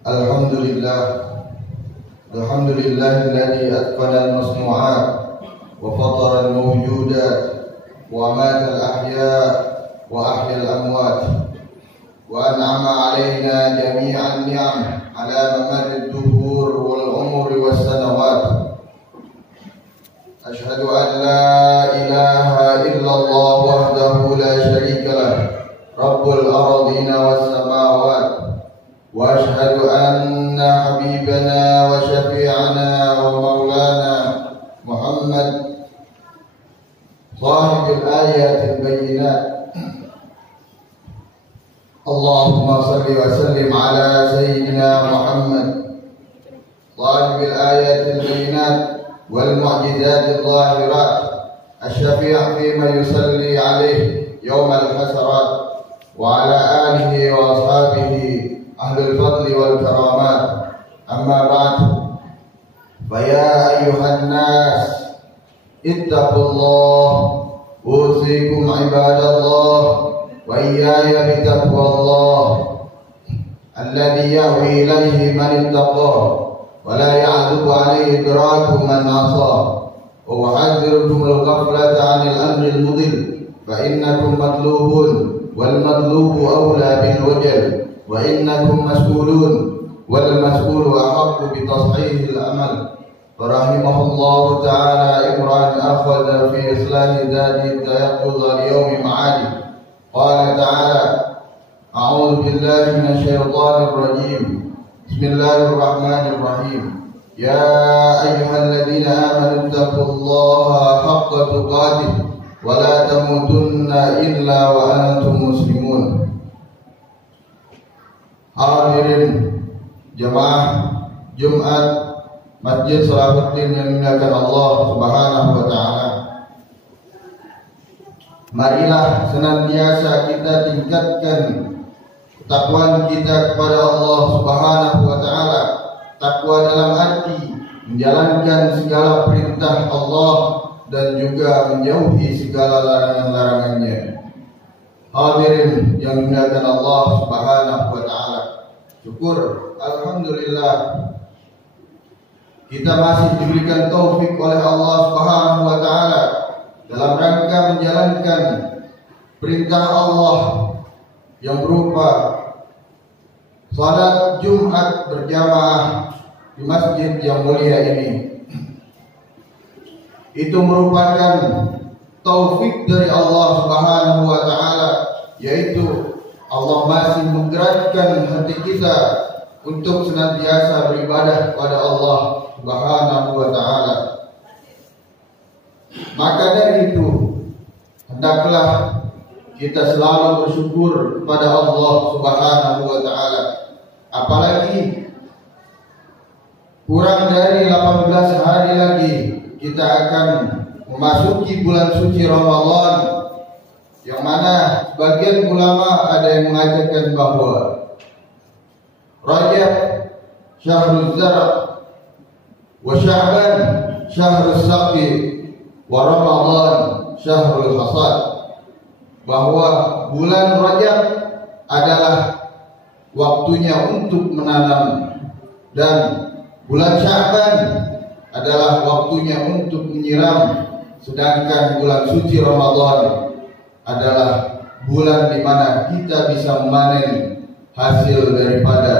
Alhamdulillah, alladzi atqana al-masnu'at wa fatara al-mawjudat wa amata al-ahya wa ahya al-amwat wa an'ama 'alaina jami'an ni'am 'ala mamad ad-duhur wal umri was sanawat. Ashhadu an la ilaha illallah wahdahu la syarika lah, rabbul ardina was samawat. Wa ashhadu anna habibana wa syafi'ana wa maulana Muhammad sahibul ayatil bayyinat. Allahumma salli wa sallim ala sayyidina Muhammad sahibul ayatil bayyinat wal mu'jizatil zahirat asy-syafi' fima yusalli alaihi yaumal hasarat wa ala alihi wa ashabihi ahlul fadli wal karamat. Amma ba'd, faya ayyuhan nas ittaqullah usikum ibadallah wa iyaya bitaqwallah alladhi yahwi ilayhi man ittaqa wa la ya'zubu alayhi idraku man asa wa uhadhirukum al-ghaflata 'anil amri al-mudil fa innakum matlubun wal matlubu awla bil wajal wa innakum mas'ulun wal mas'ulu ahaqqu bi tashihi al-amal. Rahimahullahu ta'ala Imran akhadha fi islahi dhati tayaqquz al-yawmi ma'adi. Qala ta'ala a'udzu billahi minasy syaithanir rajim. Bismillahirrahmanirrahim. Ya ayyuhalladzina amanu taqullaha haqqa tuqatih wa la tamutunna illa wa antum muslimun. Hadirin jemaah Jumat Masjid Salahuddin yang dimuliakan Allah Subhanahu wa taala. Marilah senantiasa kita tingkatkan ketakwaan kita kepada Allah Subhanahu wa taala. Takwa dalam arti menjalankan segala perintah Allah dan juga menjauhi segala larangan-larangannya. Hadirin yang dimuliakan Allah Subhanahu wa taala. Syukur, alhamdulillah, kita masih diberikan taufik oleh Allah Subhanahu wa taala dalam rangka menjalankan perintah Allah yang berupa salat Jumat berjamaah di masjid yang mulia ini. Itu merupakan taufik dari Allah Subhanahu wa taala, yaitu Allah masih menggerakkan hati kita untuk senantiasa beribadah kepada Allah Subhanahu wa taala. Maka dari itu, hendaklah kita selalu bersyukur kepada Allah Subhanahu wa taala. Apalagi kurang dari 18 hari lagi kita akan memasuki bulan suci Ramadan, yang mana sebagian ulama ada yang mengatakan bahwa Rajab syahrul zar' wa Sya'ban syahrul saqi wa Ramadan syahrul hasad, bahwa bulan Rajab adalah waktunya untuk menanam dan bulan Sya'ban adalah waktunya untuk menyiram, sedangkan bulan suci Ramadan adalah bulan di mana kita bisa memanen hasil daripada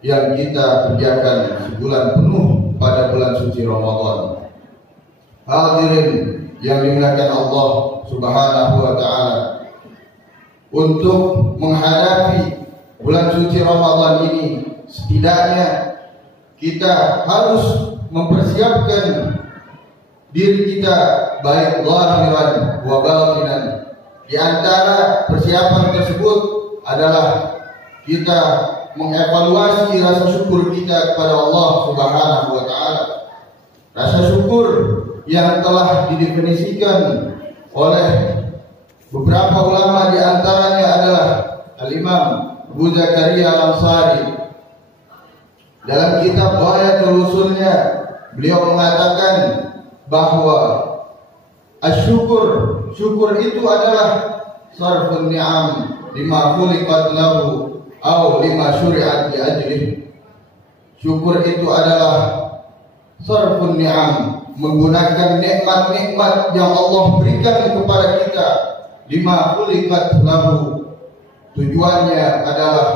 yang kita kerjakan sebulan penuh pada bulan suci Ramadan. Hadirin yang dimuliakan Allah Subhanahu wa taala, untuk menghadapi bulan suci Ramadan ini setidaknya kita harus mempersiapkan diri kita baik zahiran wa batinan. Di antara persiapan tersebut adalah kita mengevaluasi rasa syukur kita kepada Allah Subhanahu wa taala. Rasa syukur yang telah didefinisikan oleh beberapa ulama, di antaranya adalah Al-Imam Abu Zakaria Al-Ansari. Dalam kitab Ghayatul Usulnya, beliau mengatakan bahwa syukur itu adalah sarfun ni'am lima khuliqat lahu aw lima syuri'at li ajlih. Syukur itu adalah sarfun ni'am, menggunakan nikmat-nikmat yang Allah berikan kepada kita. Lima khuliqat lahu, tujuannya adalah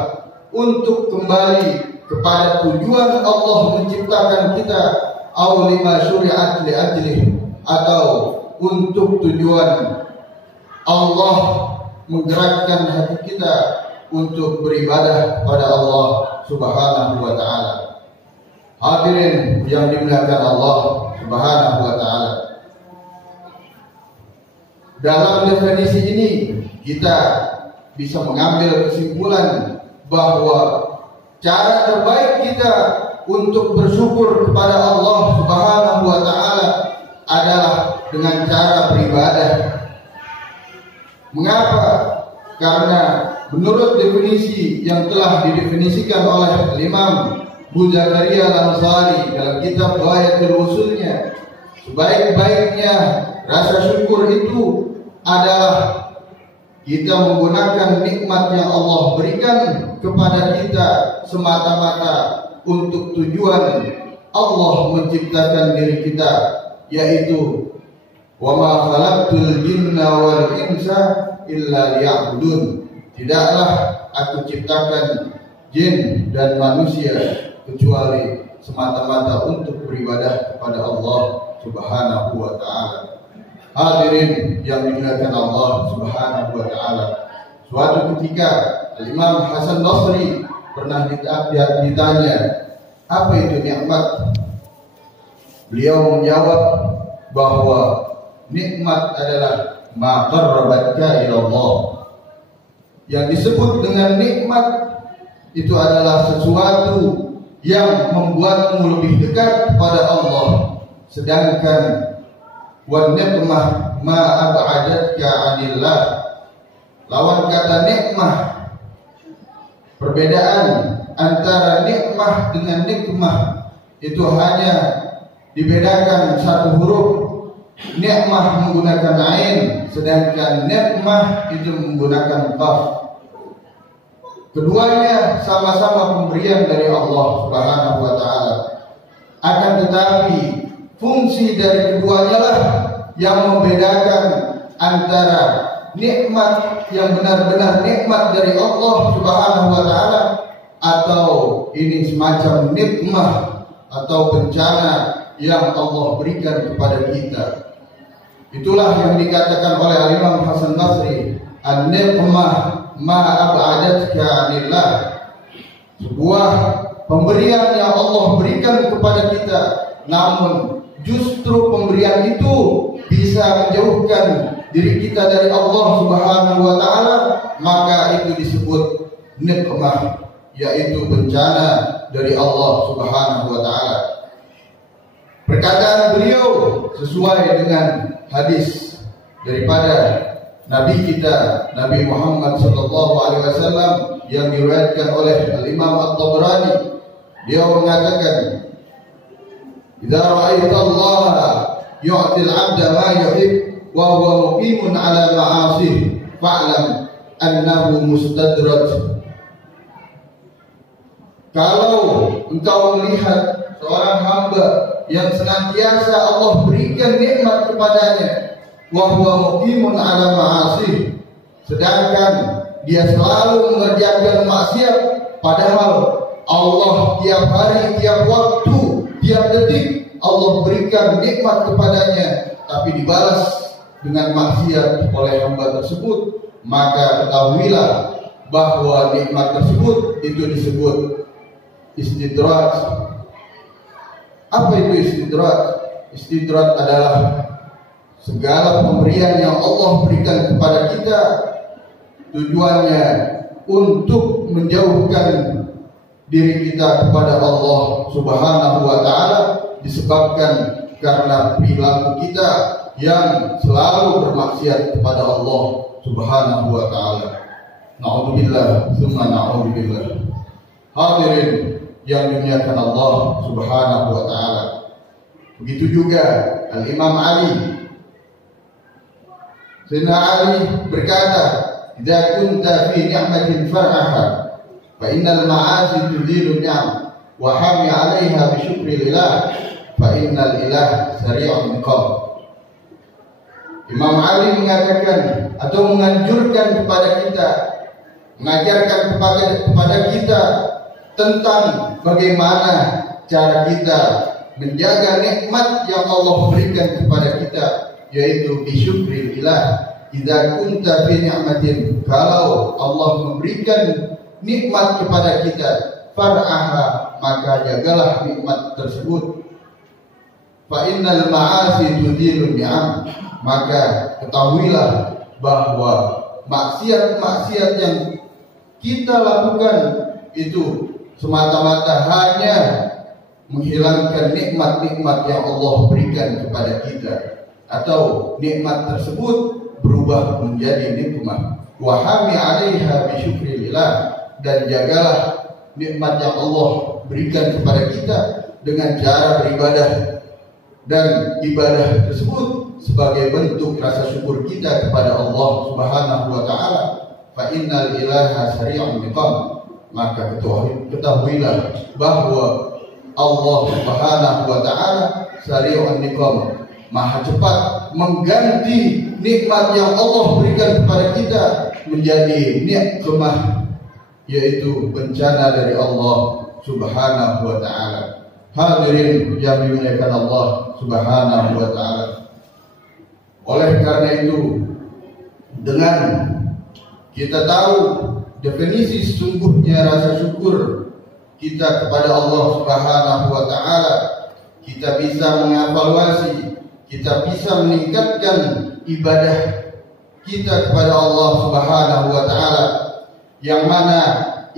untuk kembali kepada tujuan Allah menciptakan kita, au lima syuri'at li ajlih, atau untuk tujuan Allah menggerakkan hati kita untuk beribadah kepada Allah Subhanahu wa taala. Hadirin yang dimuliakan Allah Subhanahu wa taala. Dalam definisi ini kita bisa mengambil kesimpulan bahwa cara terbaik kita untuk bersyukur kepada Allah Subhanahu wa taala adalah dengan cara beribadah. Mengapa? Karena menurut definisi yang telah didefinisikan oleh Imam Abu Zakaria Al-Ansari dalam kitab Ghayatul Usulnya, sebaik-baiknya rasa syukur itu adalah kita menggunakan nikmat yang Allah berikan kepada kita semata-mata untuk tujuan Allah menciptakan diri kita, yaitu wa ma khalaqtul jinna wal insa illa liya'budun. Tidaklah aku ciptakan jin dan manusia kecuali semata-mata untuk beribadah kepada Allah Subhanahu wa taala. Hadirin yang dimuliakan Allah Subhanahu wa taala. Suatu ketika Imam Hasan Basri pernah ditanya, apa itu nikmat? Beliau menjawab bahwa nikmat adalah ma qarrabatka ila Allah. Yang disebut dengan nikmat itu adalah sesuatu yang membuatmu lebih dekat kepada Allah. Sedangkan wan nikmah ma ab'adatka 'anillah. Lawan kata nikmah, perbedaan antara nikmah dengan nikmah itu hanya dibedakan satu huruf. Nikmah menggunakan ain, sedangkan nikmah itu menggunakan qaf. Keduanya sama-sama pemberian dari Allah Subhanahu wa taala. Akan tetapi fungsi dari keduanya lah yang membedakan antara nikmat yang benar-benar nikmat dari Allah Subhanahu wa taala atau ini semacam nikmah atau bencana yang Allah berikan kepada kita. Itulah yang dikatakan oleh Imam Hasan Basri, an-niqmah ma ab'adatka 'anillah. Sebuah pemberian yang Allah berikan kepada kita, namun justru pemberian itu bisa menjauhkan diri kita dari Allah Subhanahu wa taala, maka itu disebut nikmah, yaitu bencana dari Allah Subhanahu wa taala. Perkataan beliau sesuai dengan hadis daripada Nabi kita, Nabi Muhammad sallallahu alaihi wasallam yang diriwayatkan oleh Al-Imam At-Tabrani. Beliau mengatakan, "Idza ra'aita Allah yu'ti al-'abda ma yuhib wa huwa muqimun 'ala ma'asih fa'lam annahu mustadraj." Kalau engkau melihat seorang hamba yang senantiasa Allah berikan nikmat kepadanya, wa huwa muqimun 'ala ma'asih, sedangkan dia selalu mengerjakan maksiat, padahal Allah tiap hari, tiap waktu, tiap detik Allah berikan nikmat kepadanya, tapi dibalas dengan maksiat oleh hamba tersebut, maka ketahuilah bahwa nikmat tersebut itu disebut istidraj. Apa itu istidraj? Istidraj adalah segala pemberian yang Allah berikan kepada kita, tujuannya untuk menjauhkan diri kita kepada Allah Subhanahu wa taala, disebabkan karena perilaku kita yang selalu bermaksiat kepada Allah Subhanahu wa taala. Na'udzubillah, tsumma na'udzubillah. Hadirin yang dimuliakan Allah Subhanahu wa taala. Begitu juga Al-Imam Ali. Sayyidina Ali berkata, "Idza kunta fi ni'matin far'aha fa innal ma'asi tuzilu ni'am wa hami 'alaiha bi syukrillah fa innal ilah sari'un iqab. Imam Ali mengatakan atau menganjurkan kepada kita, mengajarkan kepada kita tentang bagaimana cara kita menjaga nikmat yang Allah berikan kepada kita, yaitu bisyukrillah. Idza kunta fi ni'matin, kalau Allah memberikan nikmat kepada kita, far'aha, maka jagalah nikmat tersebut. Fa innal ma'asi tudilun ni'am, maka ketahuilah bahwa maksiat-maksiat yang kita lakukan itu semata-mata hanya menghilangkan nikmat-nikmat yang Allah berikan kepada kita, atau nikmat tersebut berubah menjadi nikmat. Wa hami 'alaiha bi syukrillah, dan jagalah nikmat yang Allah berikan kepada kita dengan cara beribadah, dan ibadah tersebut sebagai bentuk rasa syukur kita kepada Allah Subhanahu wa taala. Fa innal ilaha sari'un iqam, maka ketahuilah bahwa Allah Subhanahu wa taala sari'un iqam, maha cepat mengganti nikmat yang Allah berikan kepada kita menjadi nikmah, yaitu bencana dari Allah Subhanahu wa taala. Hadirin yang dimuliakan Allah Subhanahu wa taala. Oleh karena itu, dengan kita tahu definisi sesungguhnya rasa syukur kita kepada Allah Subhanahu wa taala, kita bisa mengevaluasi, kita bisa meningkatkan ibadah kita kepada Allah Subhanahu wa taala, yang mana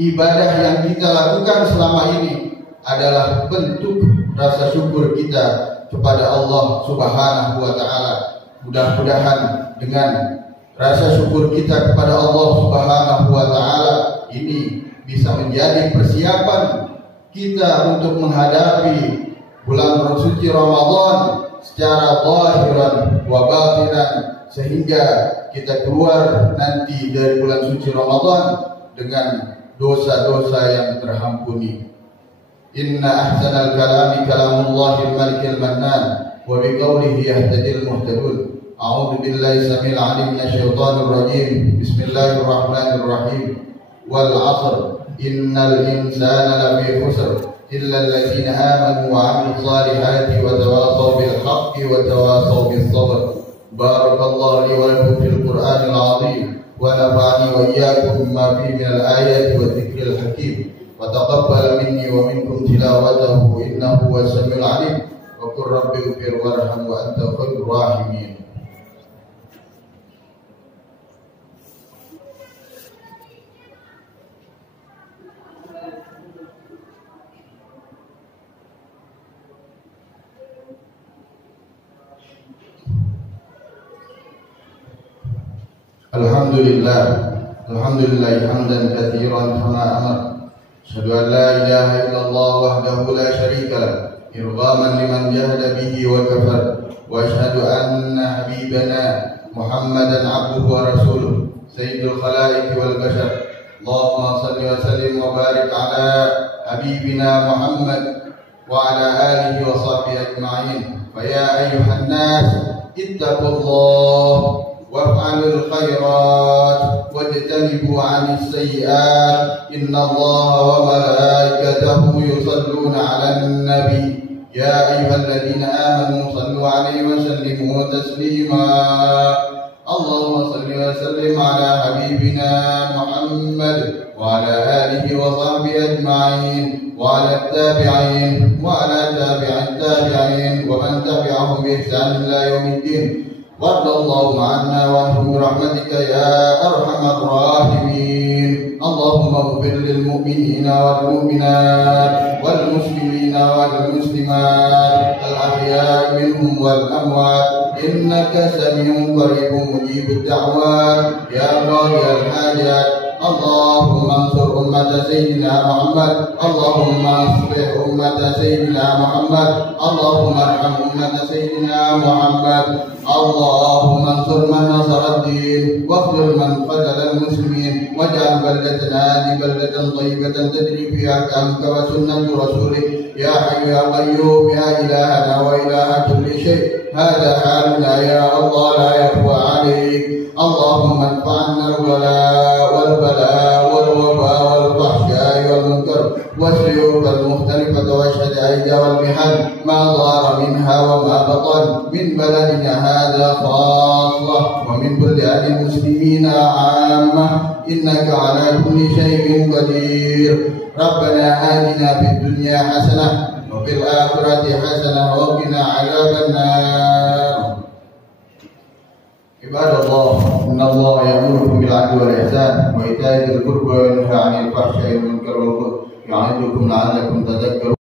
ibadah yang kita lakukan selama ini adalah bentuk rasa syukur kita kepada Allah Subhanahu wa taala. Mudah-mudahan dengan rasa syukur kita kepada Allah Subhanahu wa taala ini bisa menjadi persiapan kita untuk menghadapi bulan suci Ramadan secara zahiran wa batinan, sehingga kita keluar nanti dari bulan suci Ramadan dengan dosa-dosa yang terhampuni. Inna ahsanal kalami kalamullahil malikil mannan, wa biqaulihi yahtadil muhtadun. A'udzu billahi samil 'alim minasyaitonir rajim. Bismillahirrahmanirrahim. Wal 'asr innal insana lafi khusr illa alladziina aamanu wa 'amilus shalihati wa tawassaw bil haqqi wa tawassaw bis sabr. Barakallahu li wa lakum fil Qur'anil 'azim wa nafa'ani wa iyyakum bima fihi minal ayati wa dzikril hakim. Wa taqabbal minni wa minkum tilawatahu innahu huwas samiul 'alim. Wa qur rabbi ighfir warham wa anta khairur rahimin. Alhamdulillah hamdan katsiran kama amar. Asyhadu an la ilaha illallah wahdahu la syarika lah, irghaman liman jahada bihi wa kafar. Wa asyhadu anna habibana Muhammadan abduhu wa rasuluh, sayyidul khalaiqi wal bashar. Allahumma salli wa sallim wa barik ala habibina Muhammad wa ala alihi wa sahbihi ajma'in. Fa ya ayyuhan nas ittaqullah وافعلوا الخيرات واجتنبوا عن السيئات إن الله وملائكته يصلون على النبي يا أيها الذين آمنوا صلوا عليه وسلموا تسليما اللهم صل وسلم على حبيبنا محمد وعلى آله وصحبه أجمعين وعلى التابعين وعلى تابع التابعين ومن تبعهم بإحسان إلى يوم الدين. وارض اللهم عنا وعنهم برحمتك يا أرحم الراحمين. اللهم اغفر للمؤمنين والمؤمنات والمسلمين والمسلمات الأحياء منهم والأموات إنك سميع قريب مجيب الدعوات يا قاضي الحاجات. اللهم انصر أمة سيدنا محمد، اللهم اصلح أمة سيدنا محمد، اللهم ارحم أمة سيدنا محمد، اللهم انصر من نصر الدين واخذل من قتل المسلمين، واجعل بلدتنا هذه بلدة طيبة تجري فيها أحكامك وسنة رسولك يا حي يا قيوم يا إلهنا وإله كل شيء. هذا حالنا يا الله لا يخفى عليك. اللهم ادفع عنا الولاء والبلاء والوباء والفحشاء والمنكر والسيوف المختلفة والشدائد والمحن ما ظهر منها وما بطن من بلدنا هذا خاصة ومن بلدان المسلمين عامة، إنك على كل شيء قدير. ربنا آتنا في الدنيا حسنة وفي الآخرة حسنة وقنا عذاب النار. عباد الله، إن الله يأمركم بالعدل والإحسان وإيتاء ذي القربى وينهى عن الفحشاء والمنكر والبغي يعظكم لعلكم تذكرون.